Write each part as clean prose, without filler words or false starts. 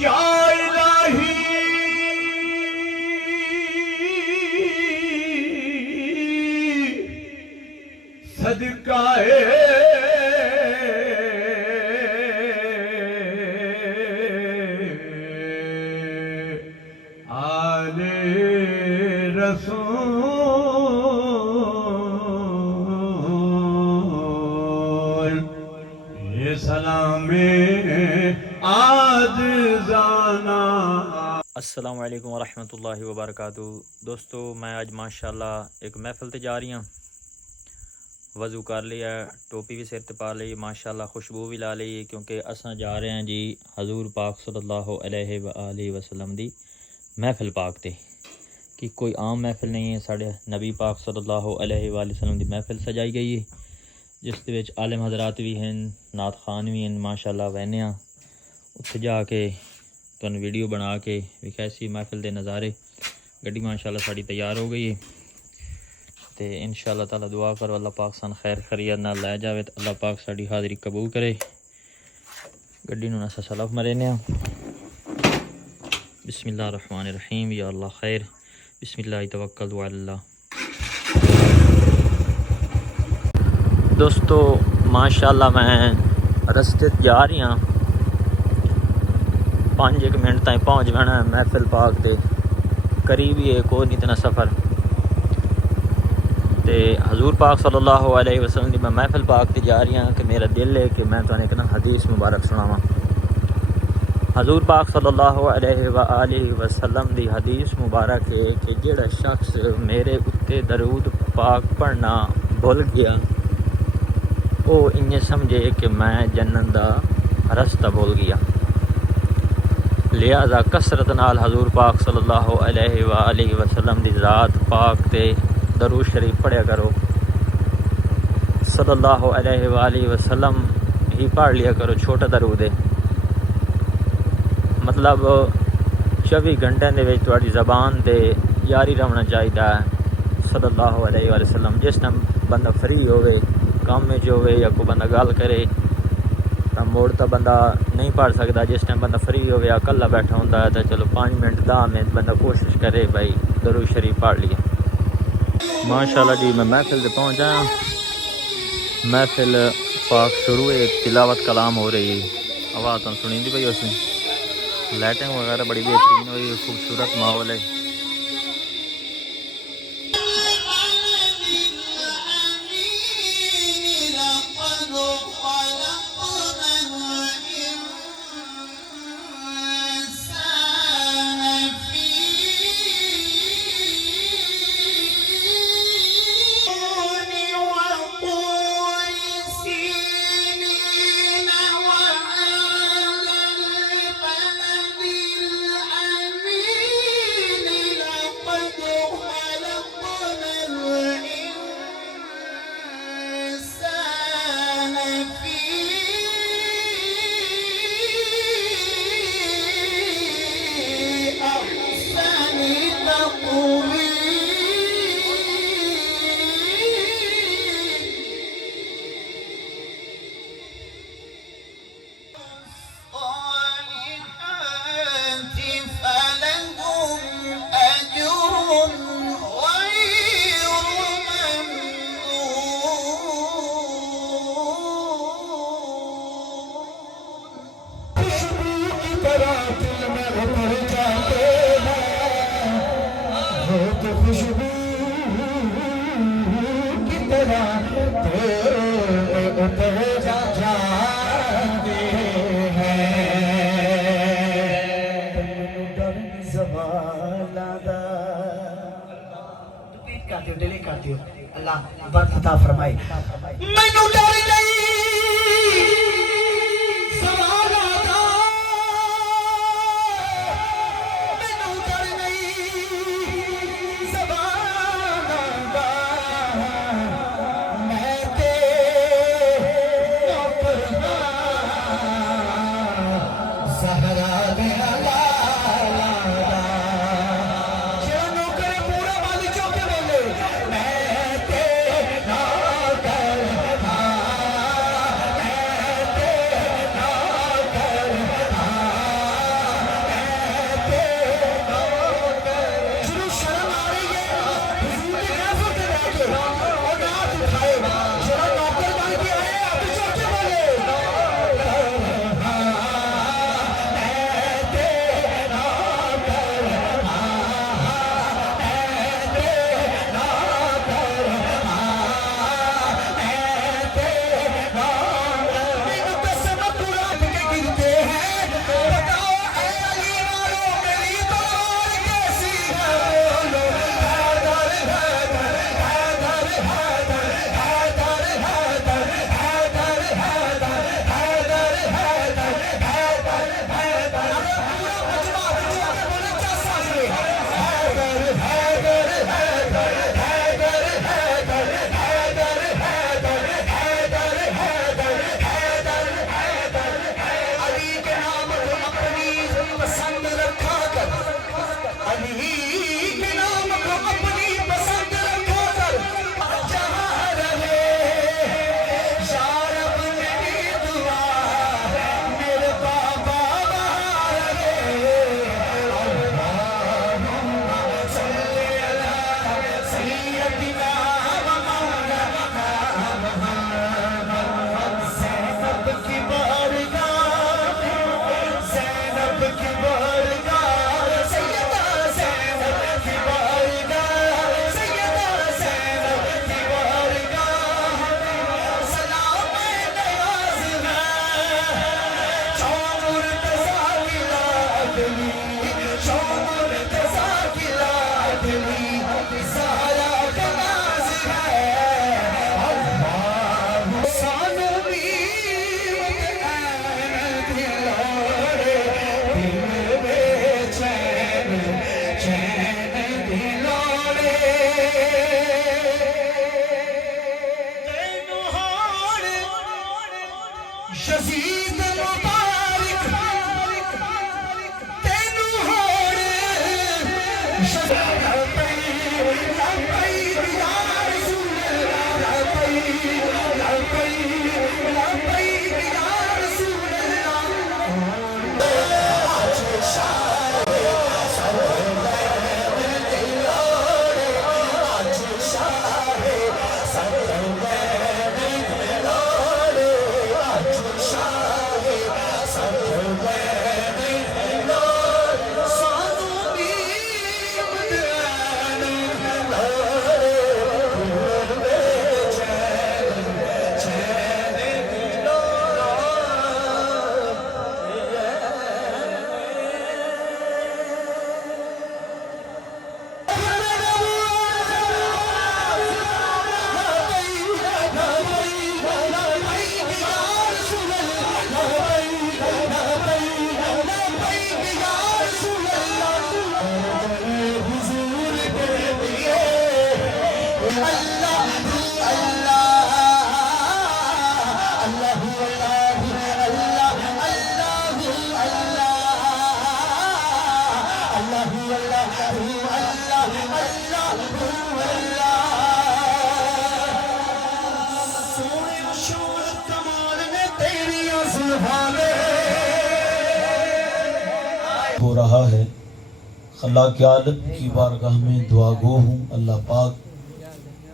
या इलाही सदका आले रसूल ये सलामे आज़ाना। अस्सलामु अलैकुम वरहमतुल्लाहि वबरकातुहू। दोस्तों मैं आज माशाल्लाह एक महफिल ते जा रही हूँ। वज़ू कर लिया, टोपी भी सिर ते पा ली, माशाल्लाह खुशबू भी ला ली, क्योंकि असां जा रहे हैं जी हजूर पाक सल्लल्लाहु अलैहि वसल्लम दी महफिल पाक ते। कि कोई आम महफिल नहीं है, साढ़े नबी पाक सल्लल्लाहु अलैहि वसल्लम दी महफिल सजाई गई है, जिस दे विच आलिम हज़रात भी हैं, नात खान भी हैं। माशाल्लाह वहने उत्थे जाके तुहानू वीडियो बना के भी कैसी महफिल के नज़ारे। गड्डी माशाल्लाह साड़ी तैयार हो गई है तो इंशाअल्लाह ताला दुआ करो अल्लाह पाक सन खैर खैरियत नाल लै जावे तो अल्लाह पाक साड़ी हाज़री कबूल करे। गड्डी नूं असां सलफ मरेने बिस्मिल्लाह रहमान रहीम। या अल्लाह खैर बिस्मिल्लाह तवक्कल अल्लाह। दोस्तों माशाल्लाह मैं रस्ते जा रही हाँ, 5 मिनट तक पहुँच जाना महफिल पाक ते। करीब ही है, कोई नहीं इतना सफ़र। तो हजूर पाक सल्लल्लाहु अलैहि वसल्लम की मैं महफिल पाक ते जा रही हाँ कि मेरा दिल है कि मैं तुहानू एक ना हदीस मुबारक सुनावां। हजूर पाक सल्लल्लाहु अलैहि वसल्लम की हदीस मुबारक है कि जिहड़ा शख्स मेरे उत्ते दरूद पाक पढ़ना भुल गया वो इन्हें समझे कि मैं जन्नत दा रस्ता भूल गया। लिहाजा कसरत नाल हजूर पाक सल्लल्लाहु अलैहि वसल्लम दी ज़ात पाक ते दरूद शरीफ पढ़िया करो। सल्लल्लाहु अलैहि वसल्लम ही पढ़ लिया करो, छोटा दरूद है। मतलब 24 घंटे दे विच तुहाडी ज़बान ते जारी रहना चाहिए सल्लल्लाहु अलैहि वसल्लम। जिस टाइम बंदा फ्री होवे, काम में जो होवे या कोई बंदा गल करे तो मोड़ तो बंदा नहीं पढ़ सकता। जिस टाइम बंदा फ्री हो या कल्ला बैठा होता है तो चलो 5 मिनट 10 मिनट बंदा कोशिश करे भाई दरूद शरीफ पढ़ लिया। माशाल्लाह जी मैं महफिल से पहुँचा। महफिल पाक शुरू है, तिलावत कलाम हो रही है, आवाज़ तो सुनी दी भाई उसमें। लाइटिंग वगैरह बड़ी बेहतरीन हुई, खूबसूरत माहौल है। खुशबू की तरह तेरे जाते हैं। डर ज़माना दा रिपीट करते हो, डिलीट करते हो। अल्लाह बरकत अता फरमाए। मैनू डर नहीं ज़माना दा, मैनू डर नहीं ज़माना दा। मैं तेरे नौकरदार ज़हरा दे लाला दा। जेनू करे पूरा बल चुक बोले मैं तेरे नौकरदार तेनू होण यजीद मुबारक तेनू होण हो रहा है। अल्लाह के आलम की बारगाह में दुआ गो हूँ, अल्लाह पाक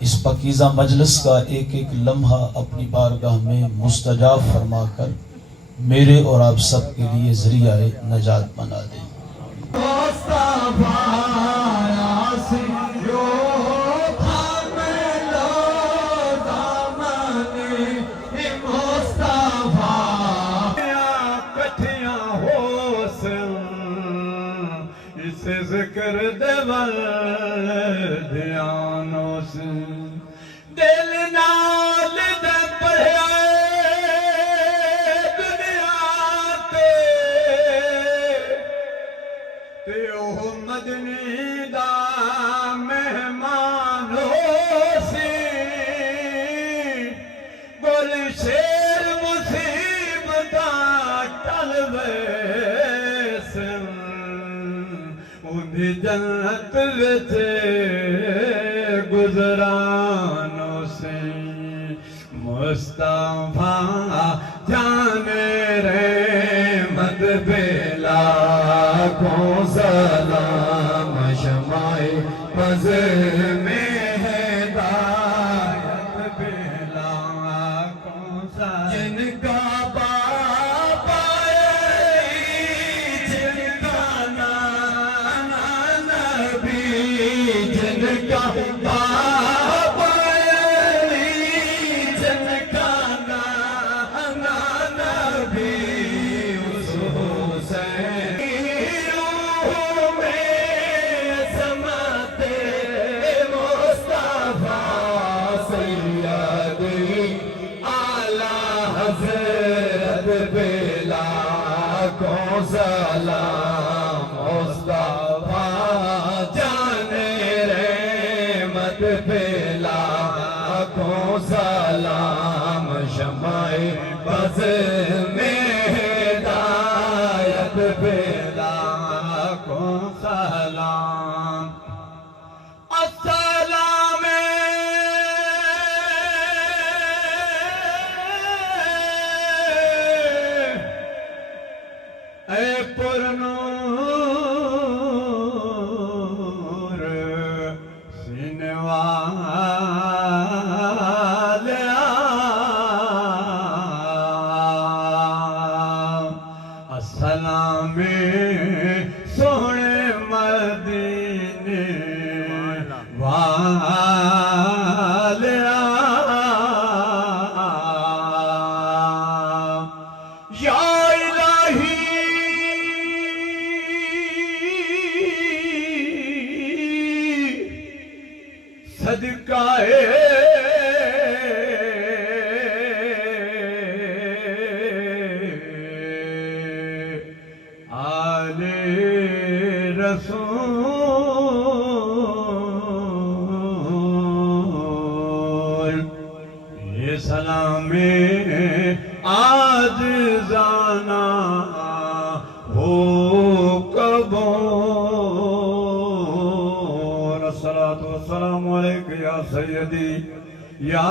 इस पकीज़ा मजलिस का एक एक लम्हा अपनी बारगाह में मुस्तजाब फरमा कर मेरे और आप सब के लिए ज़रिया नजात बना दे। जिक्र देवल ध्यानो से दिल नाल दे पढ़िया दुनिया ते ओह मदनी दा मेहमान हो सी बोल शेर मुसीबत टलवे उन्हीं जन्नत विच गुजरानो से मुस्तफा जाने रे मद बेला को सलाम शमाए मज में हिदायत बेला को सलाम जिनका बाबा जिनका जिनका बाबा जिनका नाना भी उस हुसैन में समाते मुस्तफा सैयदी आला हज़रत बेला को सलाम मुस्तफा बेला को सलाम शमाए बस में हिदायत बेला को सलाम अस्सलाम ए पुरनूर अस्सलाम सोने मदीने वालिया या इलाही सदकाए आले रसूल आजिज़ाना हो कबूल। अस्सलातु वस्सलामु अलैका या सय्यदी या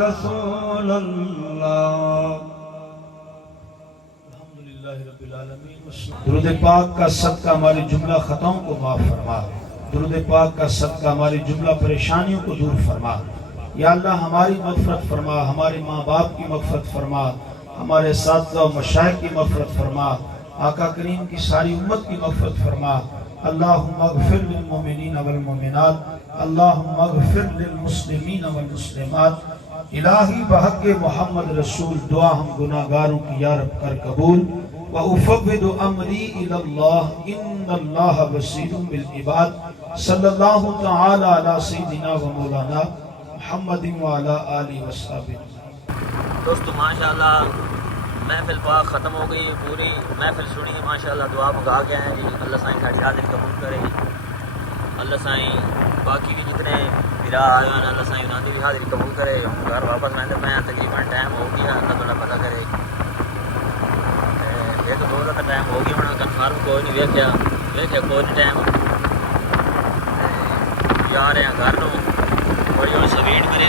रसूल अल्लाह। दुरूद पाक का सदका हमारी जुमला खताओं को माफ फरमा। दुरूद पाक का सदका हमारी जुमला परेशानियों को दूर फरमा। या अल्लाह हमारी मग़फ़िरत फरमा, हमारे माँ बाप की मग़फ़िरत फरमा, हमारे साथिया और मशाइख की मग़फ़िरत फरमा, आका करीम की सारी उम्मत की मग़फ़िरत फरमा। अल्लाहुम्मा अग़फ़िर लिल मुमिनीन वल मुमिनात, अल्लाहुम्मा अग़फ़िर लिल मुस्लिमीन वल मुस्लिमात। इलाही बहक़ मोहम्मद रसूल दुआ हम गुनाहगारों की या रब कर कबूल। व उफ़व्विदु अमरी इलल्लाह इन्नल्लाह बसीरुम बिल इबाद। सल्लल्लाहु तआला अला सय्यिदिना व मौलाना मुहम्मदिन व अला आलिहि व सहाबिहि। दोस्तों माशाल्लाह महफिल पाक ख़त्म हो गई है, पूरी महफिल सुनी है माशाल्लाह। दुआ मंगा गए हैं जी, अल्लाह साईं साड़ी हाज़िरी कबूल करे। अल्लाह साईं बाकी भी जितने बिरा आए हैं अल्लाह साईं उन्होंने भी हाज़िरी कबूल करे। हम घर वापस रहते पे तकरीबन टाइम हो गया, अल्लाह ताला पता करे। एक दो का टाइम हो गया होना, कन्फर्म कोई नहीं वेख्या कोई नहीं टाइम जा रहे हैं घर को, बड़ी स्पीड करे।